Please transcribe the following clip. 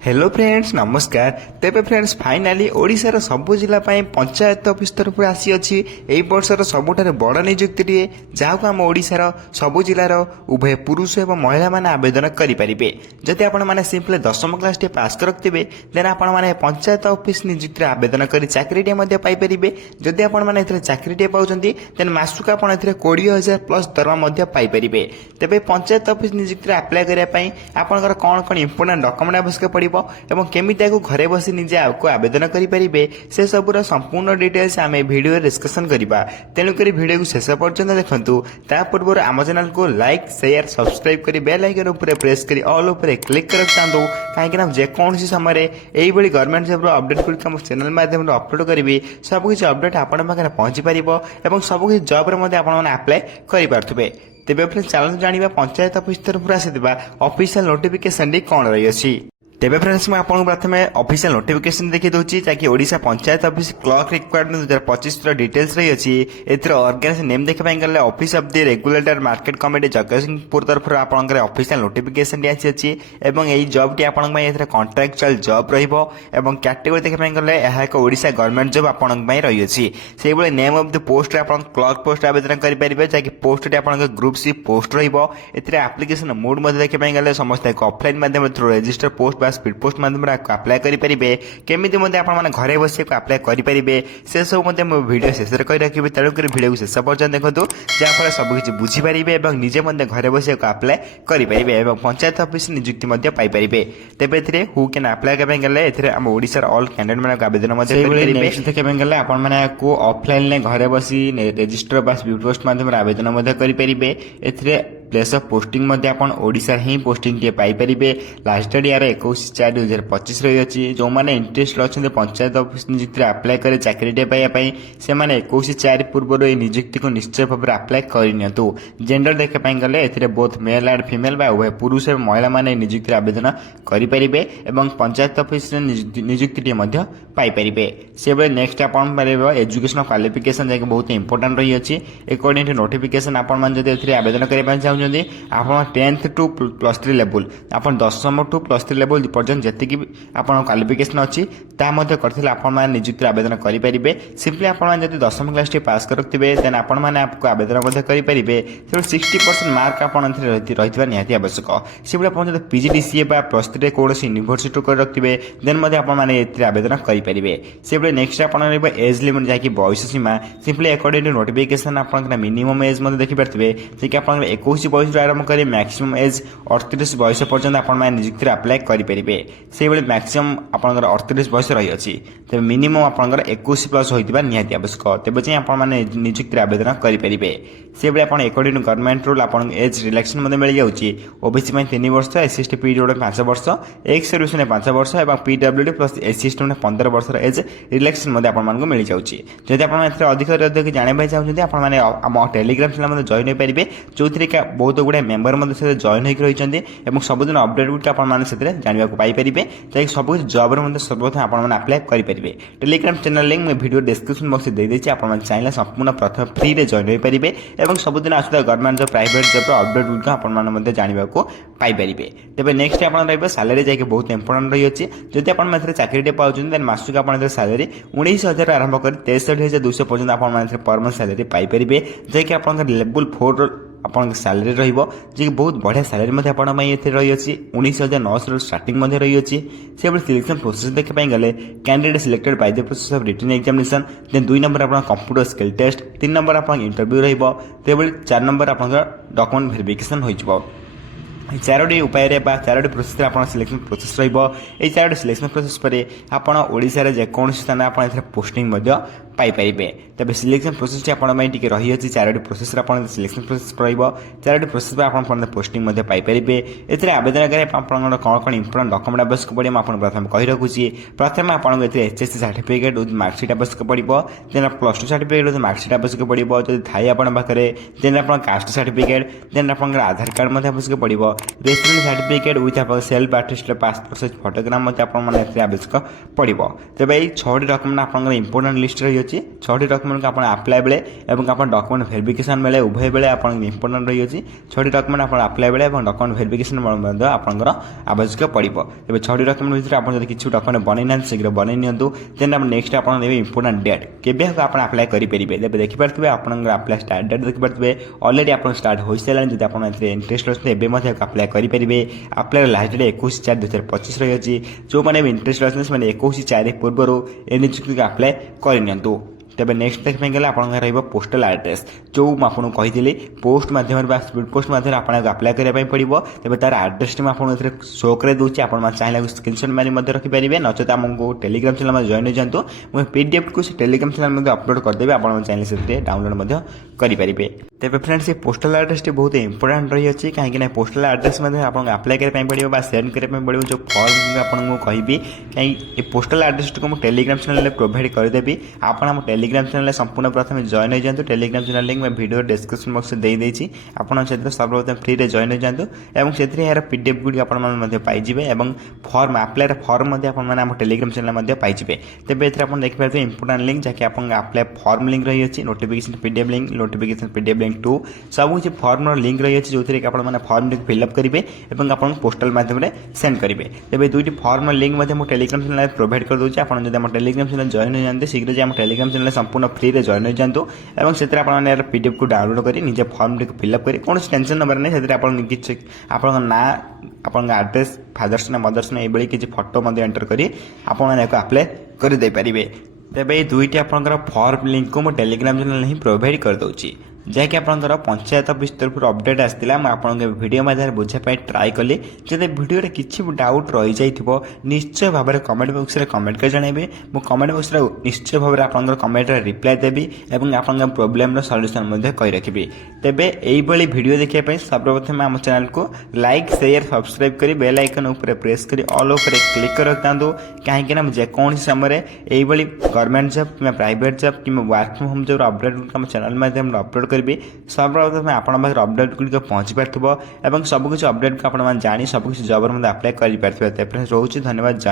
Hello friends नमस्कार। तेबे friends finally ओडिशार सबु जिला पाई पंचायत ऑफिस तरफ आसी अछि एई वर्षर सबुठारे बड़ नियुक्तिटिए जहाको आम ओडिशार सबु जिलार उभय पुरुष एवं महिला माने आवेदन करि परिबे। जदि आपण माने सिंपल 10वीं क्लास टे पास करथिबे देन आपण माने पंचायत ऑफिस नियुक्ति आवेदन करि चाकरीटे मध्ये पाई परिबे। जदि आपण माने एथरे चाकरीटे पाउचंती देन मासुक आपण एथरे 20,000 प्लस दरमा मध्ये पाई परिबे। तेबे पंचायत ऑफिस नियुक्ति अप्लाई करिया पई आपनकर कोन कोन इंपोर्टेंट डॉक्यूमेंट आवश्यक पड़िबो एवं केमिति आकु घरे बसी निजे आपको आवेदन करि परिबे से सबुर संपूर्ण डिटेल्स आमे वीडियो डिस्कशन करिबा। तेनु करी वीडियो को शेष पर्यंत देखंतु। ता पूर्व आम चैनल को लाइक शेयर सब्सक्राइब करी बेल आइकन ऊपर प्रेस करी ऑल ऊपर क्लिक कर चाहतो काहेकि जे कोनसी समय एई बडी गवर्नमेंट जॉब अपडेट गुड हम चैनल माध्यम अपलोड करिबे सब किछ अपडेट आपण पाखरे पहुंची परिबो एवं सब किछ जॉब रे मध्ये आपण माने अप्लाई करि पारथुबे। तेबे फ्रेंड्स चैनल जानिबा पंचायत ऑफिस तरफ आसीबा ऑफिशियल नोटिफिकेशन डी कोन रही अछि। तेबे फ्रेंड्स मैं आपको प्रथम ऑफिशियल नोटिफिकेशन देखि दोची ताकि Odisha panchayat office clerk requirement 2025 रो डिटेल्स रही अछि। एथर ऑर्गेनाइजेशन नेम देखि पाइ गले office of the regulator market committee Jagatsinghpur तरफ आपनकर ऑफिशियल नोटिफिकेशन आसी अछि एवं एई जॉब टी आपन पई एथर कॉन्ट्रैक्चुअल जॉब रहिबो एवं कैटेगरी देखि पाइ गले एहा एक ओडिशा गवर्नमेंट जॉब आपन पई रही अछि। सेइ बळे नेम ऑफ द पोस्ट आपन क्लर्क पोस्ट आवेदन करि परिबे ताकि पोस्ट टी आपन ग्रुप सी पोस्ट रहिबो। एथरे एप्लीकेशन मोड मध्ये देखि पाइ गले समस्त एक ऑफलाइन माध्यम through register post speed post माध्यम अप्लाई करेंगे केमी आपने घरे बस अप्लाई करेंगे से सब वीडियो शेष कर रखिए। तेणुक वीडियो शेष पर्यटन देखो जहाँफल सबकि बुझीपारे और निजे घरे बस अप्लाई करेंगे और पंचायत ऑफिस नियुक्ति Piper. Tej A who can apply गले आम ओडिशार ऑल कैंडिडेट मान आवेदन देखा गले आपको ऑफलाइन घरे बसी रजिस्टर स्पीड पोस्ट माध्यम आवेदन करेंगे। प्लेस ऑफ पोस्टिंग आपन ओडिशा ही पोस्टिंग टे पाई परिबे। लास्ट डेट यार 21/4/2025 रही अछि। जो माने इंटरेस्ट अछन पंचायत ऑफिस नियुक्ति अप्लाई करे चाकरी टे पाया पई से माने 21/4 पूर्व ए नियुक्ति को निश्चय भाव अप्लाई करिनियंतु। जेंडर देखा पाई गले एथिरे बोथ मेल एंड फीमेल बा उभय पुरुष एवं महिला माने नियुक्ति आवेदन करि परिबे एवं पंचायत ऑफिस नियुक्ति टे मध्ये पाई परिबे। से बे नेक्स्ट आपन परिबे एजुकेशनल क्वालिफिकेशन जे बहुत इंपोर्टेंट रही अछि। अकॉर्डिंग टू नोटिफिकेशन आपन मान जदि एथिरे आवेदन करे पई आप 10th टू +3 लेवल आप 10वीं टू +3 लेवल पर्यटन जी आप क्वालिफिकेशन अच्छी नियुक्ति आवेदन करेंगे। सिंपली आपड़ी 10वीं क्लास पास करते देन आपको आवेदन करेंगे। 60% मार्क आप रही निहाती आवश्यक। सिंपली आप PGDCA +3 कौन यूनिवर्सिटी कर रखिए देन आपने आवेदन करेंगे। सिंपली नेक्स्ट आप एज लिमिट जहाँकि बयस सीमा सिंपली अकॉर्डिंग टू नोटिफिकेशन आप मिनिमम एज देखिपारे कि आप 21 बयस आरंभ करें मैक्सिमम एज 38 बयस पर्यटन आप नियुक्ति अप्लाई करेंगे। से मैक्सिमम आप 38 बयस रही है तेज मिनिमम आप 21 प्लस होता निहाती आवश्यक तेज आपने नियुक्ति आवेदन करेंगे। से आप अकॉर्डिंग टू गवर्नमेंट रूल आप एज रिलैक्सेशन मिल जाऊँगी। ओबीसी 3 वर्ष SC/ST PWD 5 वर्ष एक्स सर्विस 5 वर्ष और PWD प्लस SC/ST 15 वर्ष एज रिलैक्सेशन आपको मिल जाऊँगी। जब आप अधिक जानवाई चाहते हैं आम टेलीग्राम चैनल जॉइन हो पारे जो बहुत गुड़ा मेम्बर जॉइन होकर रही सबुदिन अपडेट गुड जानवा पाइपर जैसे सब जॉब सर्वप्रथम आपने अप्लाई करेंगे। टेलीग्राम चैनल लिंक मैं वीडियो डिस्क्रिप्शन बॉक्स दे देती आप चाहिए संपूर्ण प्रथम फ्री में जॉइन हो पारे और सबुदिन आसुवा government job private job update गुड आपने जानवा पाइपर। तेज नेक्स्ट आप सैलरी जाकि बहुत इंपोर्टेंट रही है। जब आप चाकरी पाँच मासक आप सैलरी 19,000 आरंभ कर 63,200 पर्यटन आप पर मंथ सैलरी पाइपर जैकि आप लेवल 4 आपन सैलरी रहिबो जे बहुत बढ़िया सैलरी आपण रही अछि। 19,900 स्टार्टिंग रही अछि। से सिलेक्शन प्रोसेस देख पाई गले candidate selected by the process of written examination then 2 number आपन कंप्यूटर स्किल टेस्ट 3 नंबर आपन इंटरव्यू रहिबो तेबल 4 नंबर आपन डॉक्यूमेंट वेरिफिकेशन होइजबो। 4टी उपाय 4टी प्रोसेस आप सिलेक्शन प्रोसेस रही सिलेक्शन प्रोसेस पर आप ओडिशा रे जेकोसी स्थान आप पोस्टिंग पाइपर। तेज सिलेक्शन प्रोसेस टी रही है 4टी प्रोसेस सिलेक्शन प्रोसेस रही 4टी प्रोसेस आप पोस्टिंग पाइपर। ए आवेदन करें कौन कौन इंपोर्टेंट डॉक्यूमेंट आवश्यक पड़े मुझे प्रथम कही रखुच्छी। प्रथम आपको HSC सर्टिफिकेट विथ मार्कशीट आवश्यक पड़ो देन +2 सर्टिफिकेट विथ मार्कशीट आवश्यक पड़ो जब थाई आपरे देन आप कास्ट सर्टिफिकेट देन आप आधार कार्ड आवश्यक पड़ो रेसिडेंट सर्टिफिकेट विथ आप self artist passport size photograph आवश्यक पड़ो। तेज ये 6टी डॉक्यूमेंट आप इंपोर्टेंट लिस्ट रही है रही है 6टी डॉक्यूमेंट को आप अप्लाई बेले और आप डॉक्यूमेंट वेरिफिकेशन बेले उभय बेले आप इंपोर्टेंट रही है 6टी डॉक्यूमेंट आप अप्लाई बेले और डॉक्यूमेंट वेरिफिकेशन आपंकर आवश्यक पड़ो तेज 6टी डॉक्यूमेंट भितर आप किसी डॉक्यूमेंट बनई ना शीघ्र बनई नियंतु देन आप नेक्स्ट आप इंपोर्टेंट डेट केबे आप अप्लाई करेंगे देखिपे आप अप्लाई स्टार्ट डेट देखिपे अलरेडी आप स्टार्ट हो सारा जब आप इंटरेस्ट अच्छे एवं अप्लाई करेंगे अप्लाई लास्ट डेट 21/4/2025 रही है जो मैंने इंटरेस्ट अच्छे से 21/4 पूर्व ए नियुक्ति को अप्लाई करनी तेज नेक्स्ट देखने गले आप पोस्टल एड्रेस जो आपको कही पोस्ट मध्यम स्पीड पोस्ट मध्यम आप अप्लाई करने पड़ो तेज तार एड्रेस मुझे शो कर दूसरी आप चाहिए स्क्रीनशॉट मारी रखिपारे नचेत आमको टेलीग्राम चैनल जॉइन हो जातु मुझे पीडीएफ को टेलीग्राम चैनल अपलोड करदेवी आप चाहिए से डाउनलोड करेंगे तेज फ्रेंड्स ये पोस्टल एड्रेस बहुत इंपोर्टेंट रही है कहीं पोस्टल एड्रेस आप अप्लाई करने पड़ो सेंड करने पड़ो जो फॉर्म आपको कहि कहीं पोस्टल एड्रेस को मुझे टेलीग्राम चैनल प्रोवाइड करदेवी आप टेलीग्राम चैनल संपूर्ण प्रथम जॉइन हो जातु टेलीग्राम चैनल लिंक मैं वीडियो डिस्क्रिप्शन बॉक्स में देदेछि आपन सर्वप्रथम फ्री रे जॉइन हो जातु एवं से यार पीडीएफ गुडी आपन पाइबे और फॉर्म अप्लाई फॉर्म आप टेलीग्राम चैनल पाइबे तेज ये आप देखिए इंपोर्टेंट लिंक जहाँकि आप अप्लाई फॉर्म लिंक रही है notification PDF link notification PDF link 2 सब किसी फॉर्म लिंक रही है जो थे फॉर्म फिलअप करेंगे और आप पोस्टल मध्यम सेंड करेंगे तेज दुईटी form link Telegram channel provide कर दूसरी आप टेलीग्राम चैनल जॉइन हो जाते शीघ्र जी टेलीग्राम चैनल संपूर्ण फ्री रे जॉइन हो जातु और से पीडीएफ को डाउनलोड कर निजे फॉर्म टी फिलअप कर कौन टेंशन नंबर नहीं से आप ना आप एड्रेस फादर्स ना मदर्स ना ये किसी फोटो एंटर कर अप्लाई करदे तेज ये दुईटी आप फॉर्म लिंक को टेलीग्राम चैनल ही प्रोवाइड कर दूसरी जहाँकि आपंकर पंचायत ऑफिस तरफ अपडेट आसाला मुझे वीडियो मध्य बुझापी ट्राए कली जब वीडियो किसी डाउट रही जाइए निश्चय भाव में कमेंट बॉक्स में कमेंट कर जनइबे मु कमेंट बॉक्स में निश्चय भाव में आप कमेंट रिप्लाई देवी और आप प्रोब्लेम सल्यूशन कही रखी तेज यही वीडियो देखिए सर्वप्रथम आम चैनल को लाइक शेयर सब्सक्राइब कर बेल आइकन उपर प्रेस कर ऑल उपर क्लिक कर रखता कहीं जेकोसी समय यही गवर्नमेंट जॉब कि प्राइवेट जॉब कि work from home job update आम चैनल माध्यम अपलोड करी सर्वप्रथम आपण अपडेट गुड़िक पहुंची पार्थिव और सबकिछ अपडेट को आप जानी सबकिछ जॉब अप्लाई कर रोचे धन्यवाद जय